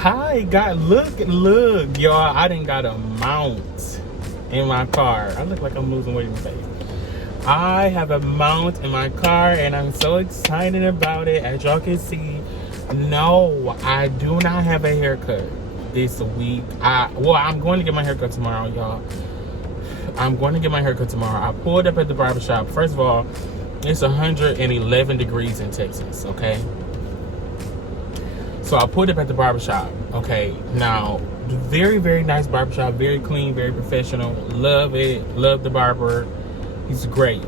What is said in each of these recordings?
Hi, God, look, y'all. I didn't got a mount in my car. I look like I'm losing weight in the face. I have a mount in my car, and I'm so excited about it. As y'all can see, no, I do not have a haircut this week. I'm going to get my haircut tomorrow, y'all. I'm going to get my haircut tomorrow. I pulled up at the barbershop. First of all, it's 111 degrees in Texas, okay? So I pulled up at the barbershop, okay? Now, very, very nice barbershop. Very clean, very professional. Love it. Love the barber. He's great.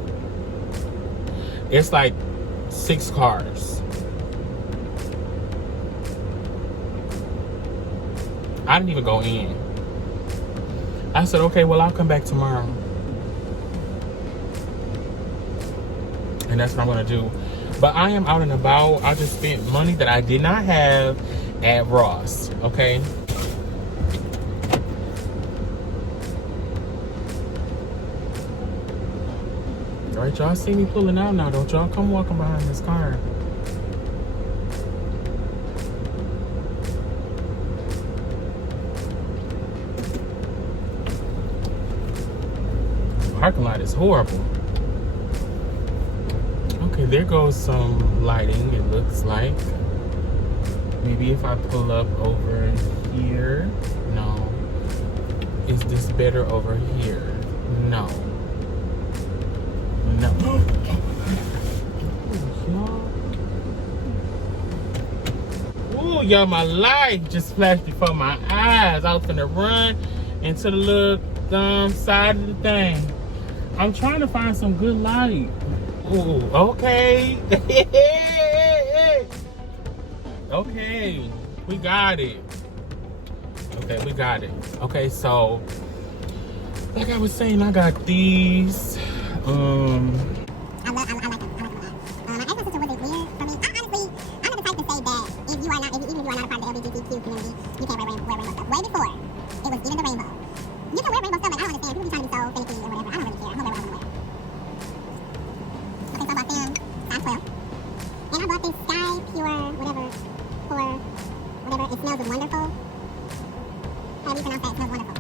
It's like 6 cars. I didn't even go in. I said, okay, well, I'll come back tomorrow. And that's what I'm going to do. But I am out and about. I just spent money that I did not have at Ross, okay? All right, y'all see me pulling out now. Don't y'all come walking behind this car. The parking lot is horrible. Okay, there goes some lighting, it looks like. Maybe if I pull up over here. No. Is this better over here? No. No. Ooh, y'all, my light just flashed before my eyes. I was finna run into the little dumb side of the thing. I'm trying to find some good light. Ooh, okay. Okay, we got it. Okay, we got it. Okay, so like I was saying, I got these. I like them. I like them a lot. My ex sister wasn't clear for me. I honestly, I'm the type to say that if you are not, even if you are not a part of the LGBTQ community, you can't wear rainbow stuff. Way before it was even the rainbow. You can wear rainbow stuff, but I don't understand. People be trying to be so finicky or whatever. I don't really care. I'm gonna wear what I want to wear. Okay, so I bought them size 12. And I bought this Sky Pure, whatever. It smells wonderful. How do you pronounce that? It smells wonderful.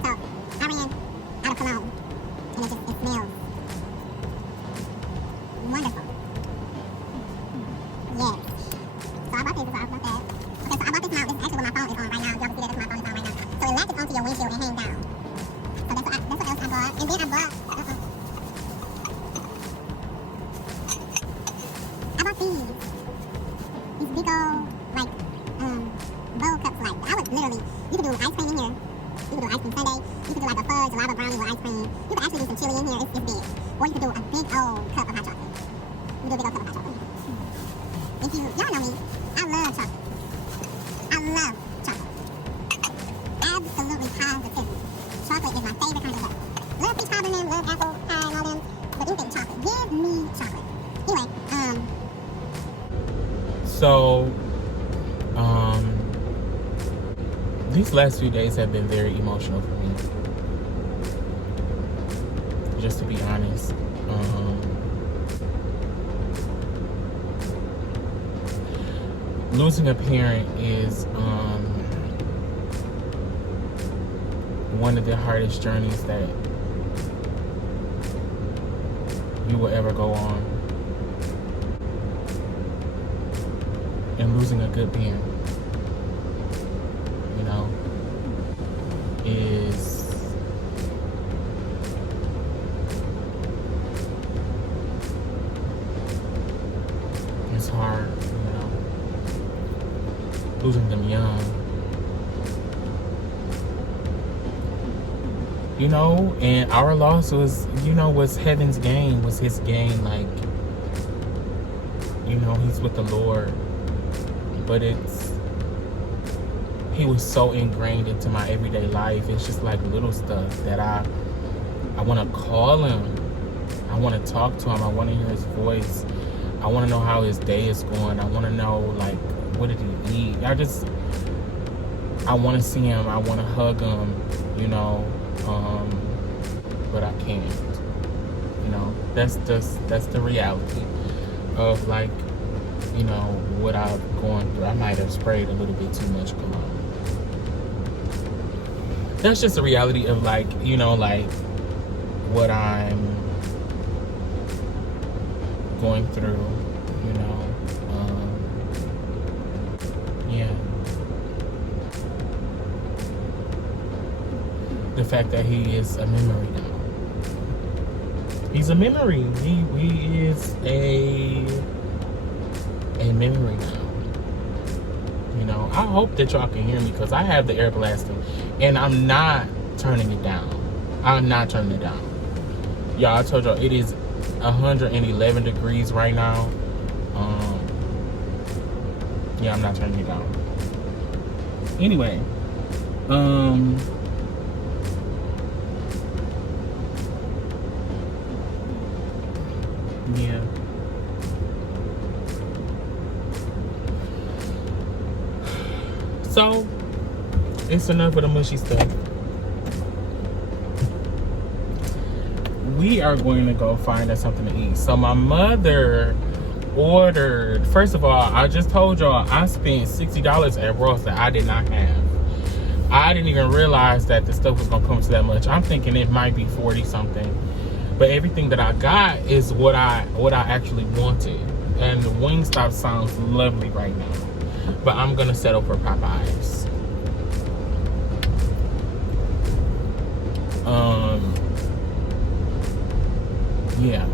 So I ran out of cologne, and it smells wonderful. Yes. So I bought this. Okay, so I bought this mount. This is actually what my phone is on right now. Y'all can see that this is my phone is on right now. So it latches onto your windshield and hangs down. So that's what else I bought. And then I bought these big old bowl cups. Like I would literally, you could do ice cream in here. You could do ice cream sundae. You could do like a fudge lava brownie with ice cream. You could actually do some chili in here. It's big. Or you could do a big old cup of hot chocolate. You do a big old cup of hot chocolate. If y'all know me, I love chocolate. I love chocolate. Absolutely positively. Chocolate is my favorite kind of chocolate. Love peach cobbler and love apple pie and all them. But anything chocolate. Give me chocolate. Anyway, So, these last few days have been very emotional for me. Just to be honest. Losing a parent is one of the hardest journeys that you will ever go on. And losing a good parent, you know, is hard, you know. Losing them young, you know, and our loss was, you know, was heaven's gain, was his gain. Like, you know, he's with the Lord. But he was so ingrained into my everyday life. It's just like little stuff that I want to call him. I want to talk to him. I want to hear his voice. I want to know how his day is going. I want to know, like, what did he eat? I want to see him. I want to hug him, you know, but I can't. You know, that's the reality of, like, you know, what I've gone through. I might have sprayed a little bit too much cologne. That's just the reality of, like, you know, like what I'm going through, you know. Yeah. The fact that he is a memory now. He's a memory. He is a memory now. You know, I hope that y'all can hear me because I have the air blasting and I'm not turning it down. I'm not turning it down. Y'all, I told y'all it is 111 degrees right now. Yeah, I'm not turning it down. Anyway, yeah. So, it's enough of the mushy stuff. We are going to go find us something to eat. So my mother ordered, first of all, I just told y'all I spent $60 at Ross that I did not have. I didn't even realize that the stuff was going to come to that much. I'm thinking it might be 40 something. But everything that I got is what I actually wanted. And the Wingstop sounds lovely right now. But I'm going to settle for Popeyes. Yeah.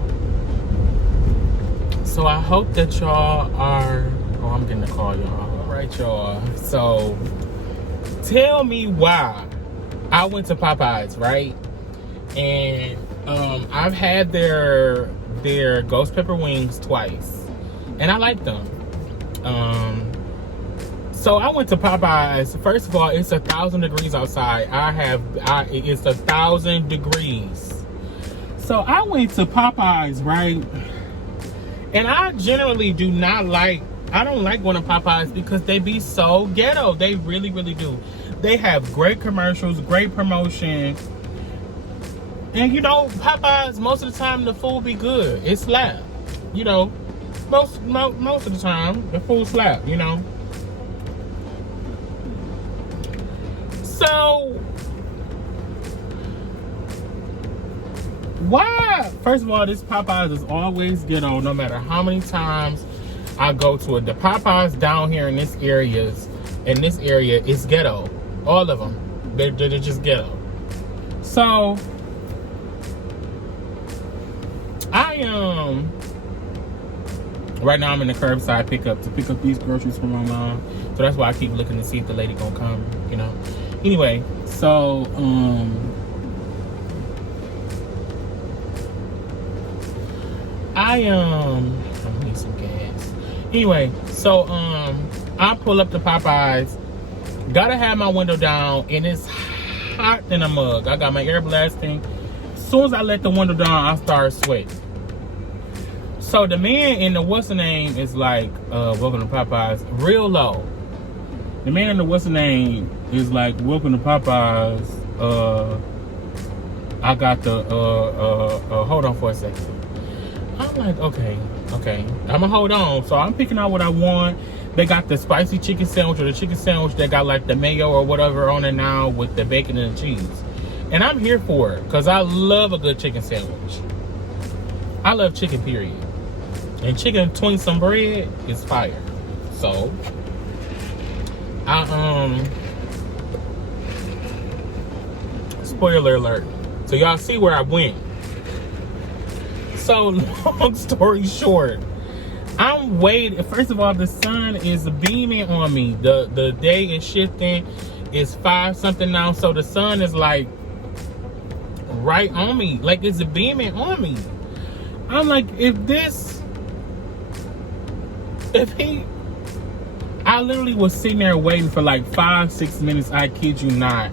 So I hope that y'all are... Oh, I'm getting a call, y'all. All right, y'all. So tell me why I went to Popeyes, right? And I've had their ghost pepper wings twice, and I like them. So I went to Popeyes. First of all, it's 1,000 degrees outside. It's 1,000 degrees. So I went to Popeyes, right? And I generally do not like, I don't like going to Popeyes because they be so ghetto. They really, really do. They have great commercials, great promotion. And you know, Popeyes, most of the time the food be good. It slap. You know, most of the time the food slap, you know. So why? First of all, this Popeyes is always ghetto no matter how many times I go to it. The Popeyes down here in this area is ghetto. All of them. They're just ghetto. So right now I'm in the curbside pickup to pick up these groceries for my mom. So that's why I keep looking to see if the lady gonna come, you know. Anyway, so I need some gas. Anyway, so I pull up to Popeyes. Gotta have my window down, and it's hot in a mug. I got my air blasting. As soon as I let the window down, I start sweating. So the man in the what's the name is like, welcome to Popeyes, real low. The man in the what's the name is like, welcome to Popeyes. I got the hold on for a second. I'm like, okay. I'ma hold on. So I'm picking out what I want. They got the spicy chicken sandwich or the chicken sandwich that got like the mayo or whatever on it now with the bacon and the cheese. And I'm here for it because I love a good chicken sandwich. I love chicken, period. And chicken between some bread is fire. So spoiler alert. So y'all see where I went. So long story short, I'm waiting. First of all, the sun is beaming on me. The day is shifting. It's 5 something now. So the sun is like right on me. Like it's beaming on me. I'm like, I literally was sitting there waiting for like 5-6 minutes. I kid you not.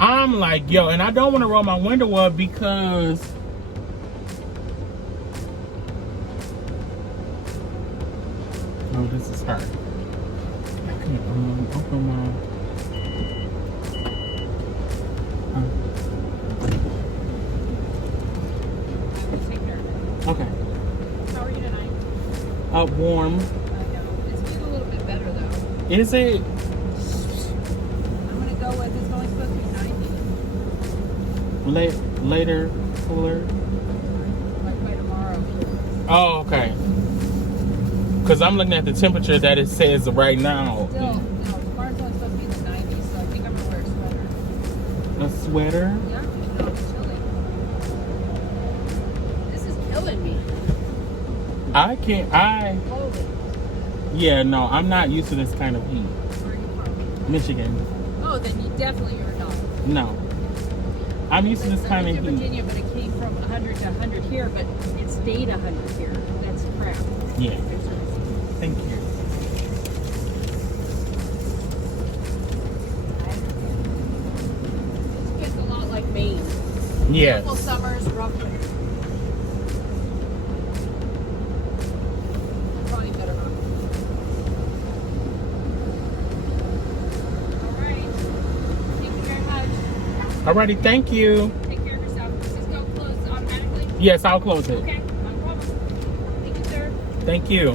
I'm like, yo, and I don't want to roll my window up because oh, this is hard. I can't open my. Take care of it. Okay. How are you tonight? Warm. I know. Is it? I'm gonna go with it's only supposed to be 90. Later, cooler. Like by tomorrow. Oh, okay. Because I'm looking at the temperature that it says right now. Still, no, tomorrow's only supposed to be in the 90s, so I think I'm gonna wear a sweater. A sweater? Yeah, no, it's chilly. This is killing me. Holy. Yeah, no, I'm not used to this kind of heat. Where are you from? Michigan. Oh, then you definitely are not. No. I'm used to this kind of I lived in heat. Virginia, but it came from 100 to 100 here, but it stayed 100 here. That's crap. Yeah. Thank you. It gets a lot like Maine. Yes. Beautiful summers, rough winters. Probably better not. All right. Thank you very much. Alrighty, thank you. Take care of yourself. Does this go close automatically? Yes, I'll close it. Okay, no problem. Thank you, sir. Thank you.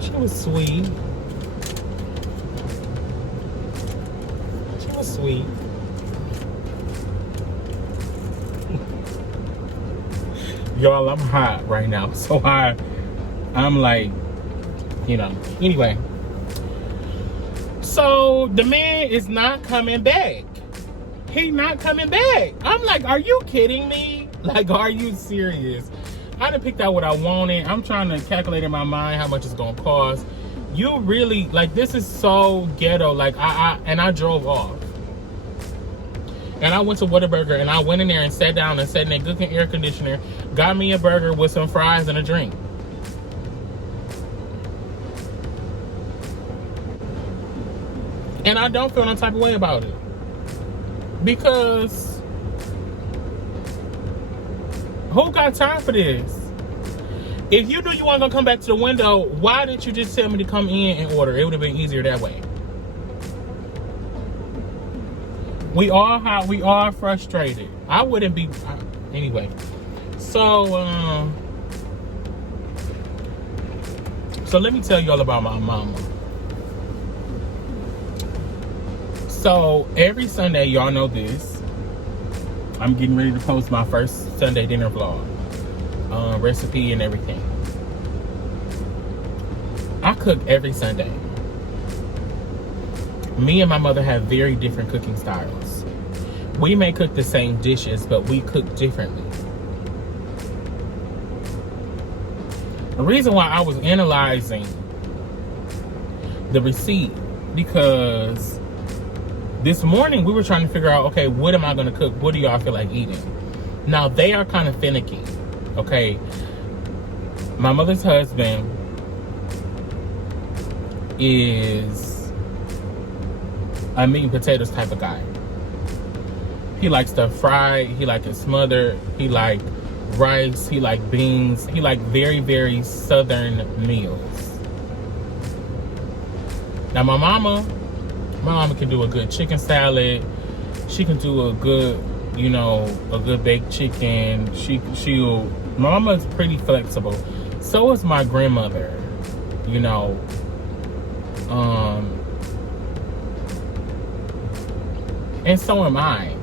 She was sweet. She was sweet. Y'all, I'm hot right now, so I'm like, you know. Anyway, so the man is not coming back. He not coming back. I'm like, are you kidding me? Like, are you serious? I done picked out what I wanted. I'm trying to calculate in my mind how much it's gonna cost. You really, like, this is so ghetto. Like, I drove off. And I went to Whataburger and I went in there and sat down and sat in that good air conditioner, got me a burger with some fries and a drink. And I don't feel no type of way about it. Because who got time for this? If you knew you weren't gonna come back to the window, why didn't you just tell me to come in and order? It would have been easier that way. We all hot, we all frustrated. I wouldn't be anyway. So let me tell you all about my mama. So every Sunday, y'all know this, I'm getting ready to post my first Sunday dinner vlog, recipe and everything. I cook every Sunday. Me and my mother have very different cooking styles. We may cook the same dishes, but we cook differently. The reason why I was analyzing the receipt, because this morning we were trying to figure out, okay, what am I gonna cook? What do y'all feel like eating? Now, they are kind of finicky, okay? My mother's husband is a meat and potatoes type of guy. He likes stuff fried, he likes it smothered, he like rice, he like beans, he like very, very southern meals. Now my mama can do a good chicken salad. She can do a good, you know, a good baked chicken. My mama's pretty flexible. So is my grandmother, you know. And so am I.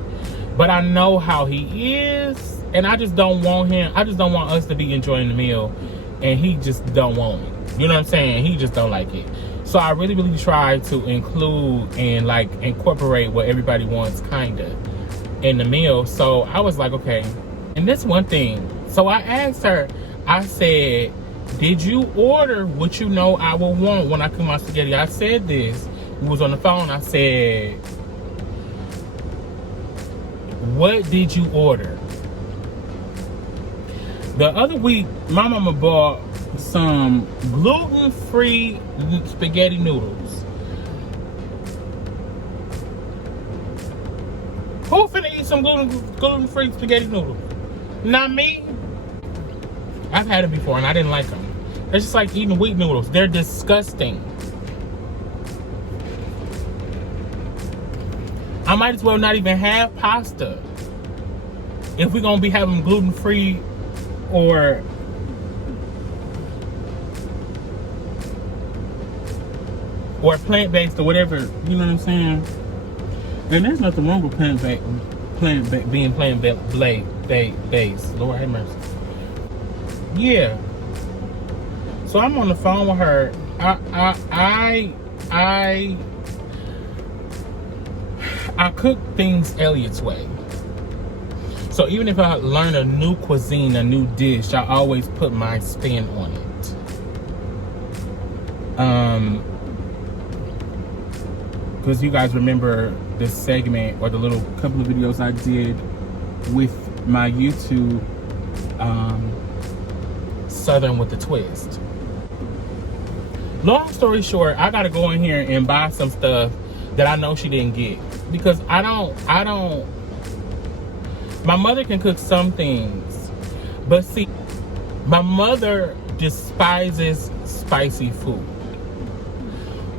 But I know how he is, and I just don't want us to be enjoying the meal, and he just don't want it. You know what I'm saying? He just don't like it. So I really, really try to include and like incorporate what everybody wants kinda in the meal. So I was like, okay. And this one thing. So I asked her, I said, did you order what you know I will want when I cook my spaghetti? I said this. We was on the phone. I said, what did you order? The other week, my mama bought some gluten-free spaghetti noodles. Who finna eat some gluten-free spaghetti noodles? Not me. I've had them before and I didn't like them. They're just like eating wheat noodles. They're disgusting. I might as well not even have pasta. If we're gonna be having gluten-free or plant-based or whatever, you know what I'm saying? And there's nothing wrong with being plant-based. Lord have mercy. Yeah. So I'm on the phone with her. I cook things Elliot's way. So even if I learn a new cuisine, a new dish, I always put my spin on it. Because you guys remember this segment or the little couple of videos I did with my YouTube Southern with the Twist. Long story short, I gotta go in here and buy some stuff that I know she didn't get. Because I don't, my mother can cook some things, but see, my mother despises spicy food.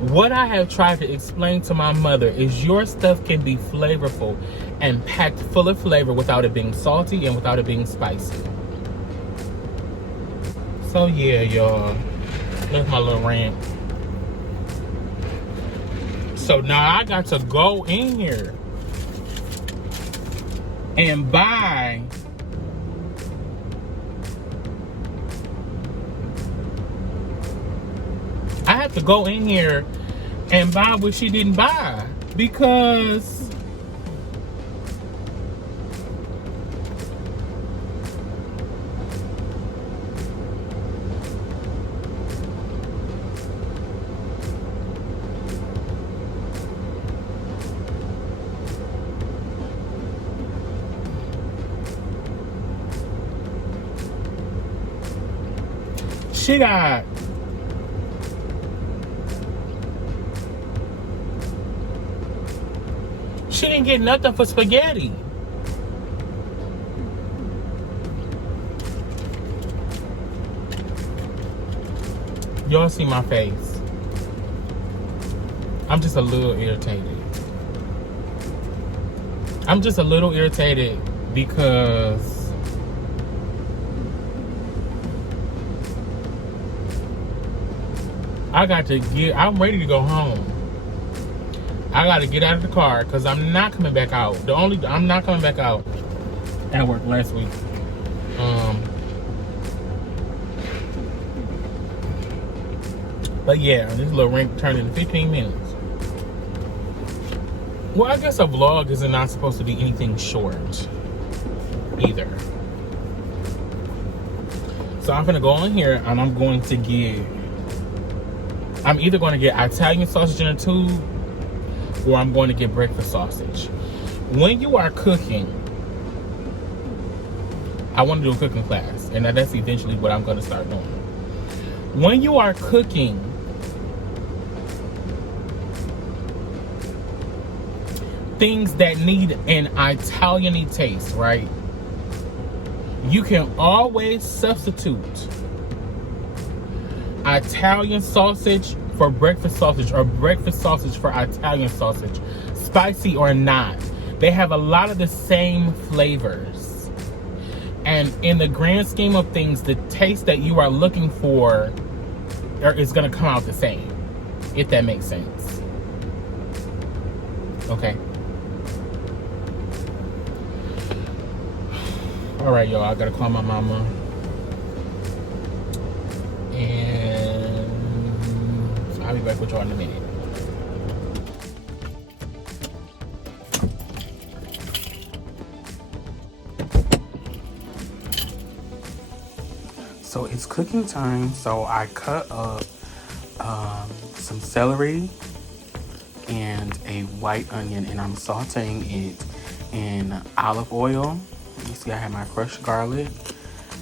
What I have tried to explain to my mother is your stuff can be flavorful and packed full of flavor without it being salty and without it being spicy. So yeah, y'all, that's my little rant. So now I got to go in here and buy what she didn't buy because she didn't get nothing for spaghetti. Y'all see my face. I'm just a little irritated. Because I'm ready to go home. I gotta get out of the car because I'm not coming back out. I'm not coming back out at work last week. But yeah, this little rant turned into 15 minutes. Well, I guess a vlog is not supposed to be anything short either. So I'm gonna go in here and I'm either going to get Italian sausage in a tube or I'm going to get breakfast sausage. When you are cooking, I want to do a cooking class, and that's eventually what I'm going to start doing. When you are cooking, things that need an Italian-y taste, right? You can always substitute Italian sausage for breakfast sausage or breakfast sausage for Italian sausage, spicy or not. They have a lot of the same flavors. And in the grand scheme of things, the taste that you are looking for is going to come out the same, if that makes sense. Okay. All right, y'all, I got to call my mama. And I'll be back with y'all in a minute. So it's cooking time. So I cut up some celery and a white onion, and I'm sauteing it in olive oil. You see I have my crushed garlic.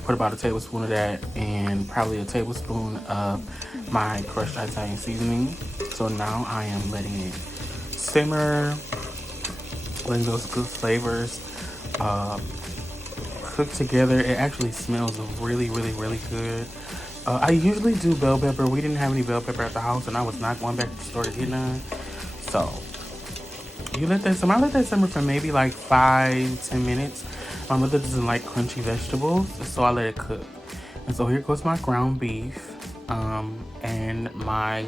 Put about a tablespoon of that and probably a tablespoon of my crushed Italian seasoning. So now I am letting it simmer, letting those good flavors cook together. It actually smells really, really, really good. I usually do bell pepper. We didn't have any bell pepper at the house, and I was not going back to the store to get none. So You let that simmer. I let that simmer for maybe like 5-10 minutes. My mother doesn't like crunchy vegetables, so I let it cook. And so here goes my ground beef, and my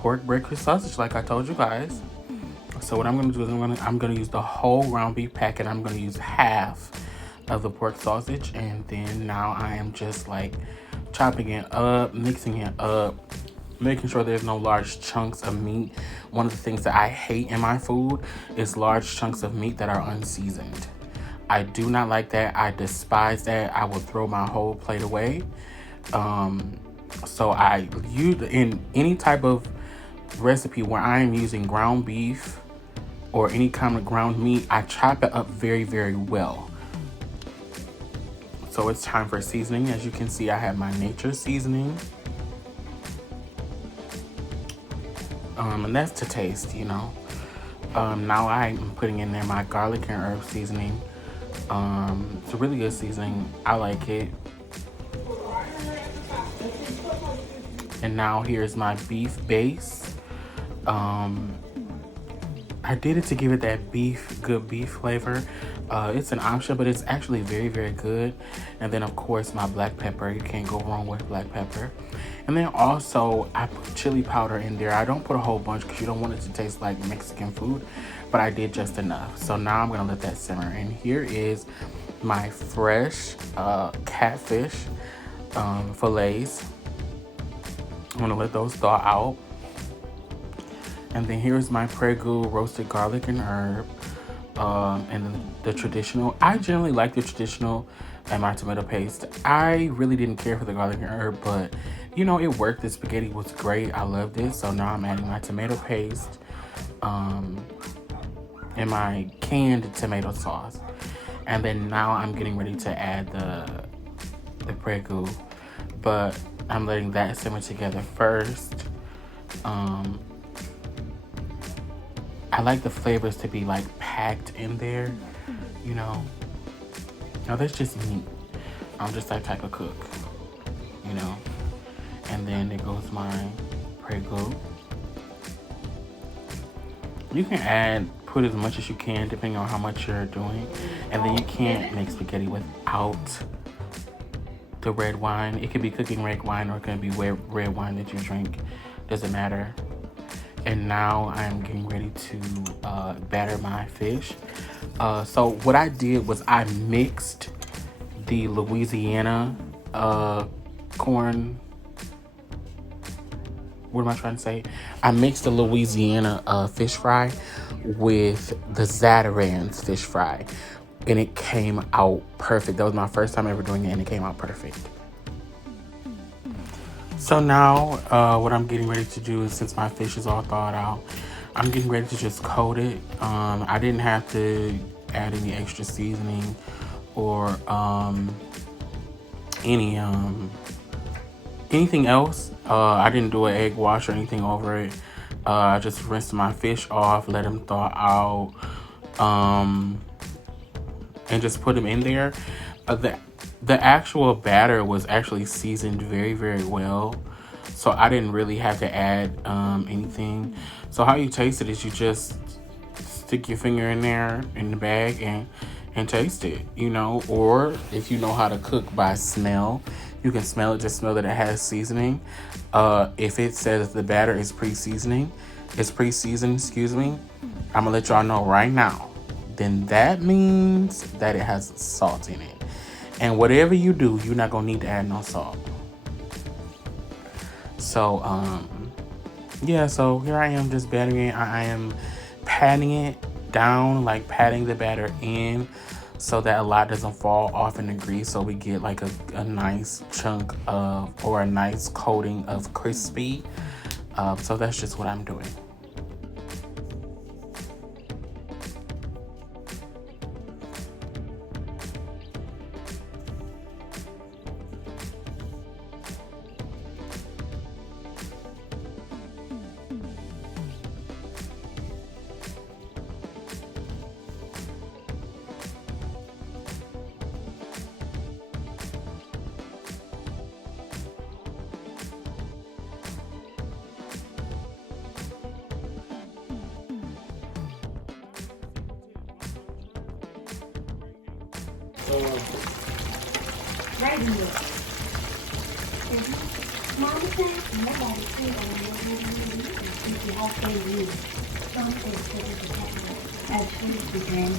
pork breakfast sausage, like I told you guys. So what I'm gonna do is I'm gonna use the whole ground beef packet. I'm gonna use half of the pork sausage, and then now I am just like chopping it up, mixing it up, making sure there's no large chunks of meat. One of the things that I hate in my food is large chunks of meat that are unseasoned. I do not like that. I despise that. I will throw my whole plate away. So I use in any type of recipe where I am using ground beef or any kind of ground meat, I chop it up very, very well. So it's time for seasoning. As you can see, I have my nature seasoning. And that's to taste, you know. Now I'm putting in there my garlic and herb seasoning. It's a really good seasoning. I like it. And now here's my beef base. I did it to give it that good beef flavor. It's an option, but it's actually very, very good. And then of course my black pepper. You can't go wrong with black pepper. And then also I put chili powder in there. I don't put a whole bunch because you don't want it to taste like Mexican food, but I did just enough. So now I'm gonna let that simmer. And here is my fresh catfish fillets. I'm gonna let those thaw out. And then here's my Prego roasted garlic and herb. And then the traditional. I generally like the traditional and my tomato paste. I really didn't care for the garlic and herb, but you know, it worked. The spaghetti was great. I loved it. So now I'm adding my tomato paste and my canned tomato sauce. And then now I'm getting ready to add the Prego, but I'm letting that simmer together first. I like the flavors to be like packed in there, you know. Now that's just me. I'm just that type of cook, you know. And then there goes my Prego. You can put as much as you can depending on how much you're doing. And then you can't make spaghetti without the red wine. It could be cooking red wine or it could be red wine that you drink. Doesn't matter. And now I'm getting ready to batter my fish. So what I did was I mixed the Louisiana corn. What am I trying to say? I mixed the Louisiana fish fry with the Zatarain's fish fry, and it came out perfect. That was my first time ever doing it, and it came out perfect. So now what I'm getting ready to do is, since my fish is all thawed out, I'm getting ready to just coat it. I didn't have to add any extra seasoning or anything else. I didn't do an egg wash or anything over it. I just rinsed my fish off, let them thaw out, and just put them in there. The actual batter was actually seasoned very, very well, so I didn't really have to add anything. So how you taste it is you just stick your finger in there in the bag and taste it, you know. Or if you know how to cook by smell, you can smell it. Just smell that it has seasoning. If it says the batter is pre-seasoned, excuse me, I'm gonna let y'all know right now. Then that means that it has salt in it. And whatever you do, you're not gonna need to add no salt. So, yeah, so here I am just battering it. I am patting it down, like patting the batter in so that a lot doesn't fall off in the grease, so we get like a nice chunk of, or a nice coating of crispy. So that's just what I'm doing. Right in there. Mom said nobody said you have to use something to actually began.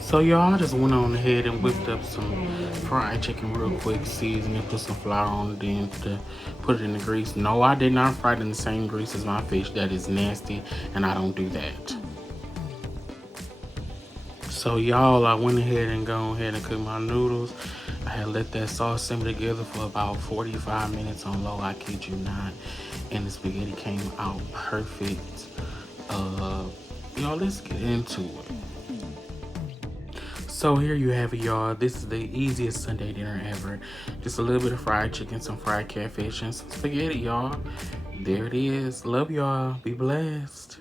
So y'all, I just went on ahead and whipped up some fried chicken real quick, seasoned it, put some flour on it, then put it in the grease. No, I did not fry it in the same grease as my fish. That is nasty, and I don't do that. So y'all, I went ahead and cooked my noodles. I had let that sauce simmer together for about 45 minutes on low, I kid you not. And the spaghetti came out perfect. Y'all, let's get into it. So here you have it, y'all. This is the easiest Sunday dinner ever. Just a little bit of fried chicken, some fried catfish, and some spaghetti, y'all. There it is. Love y'all. Be blessed.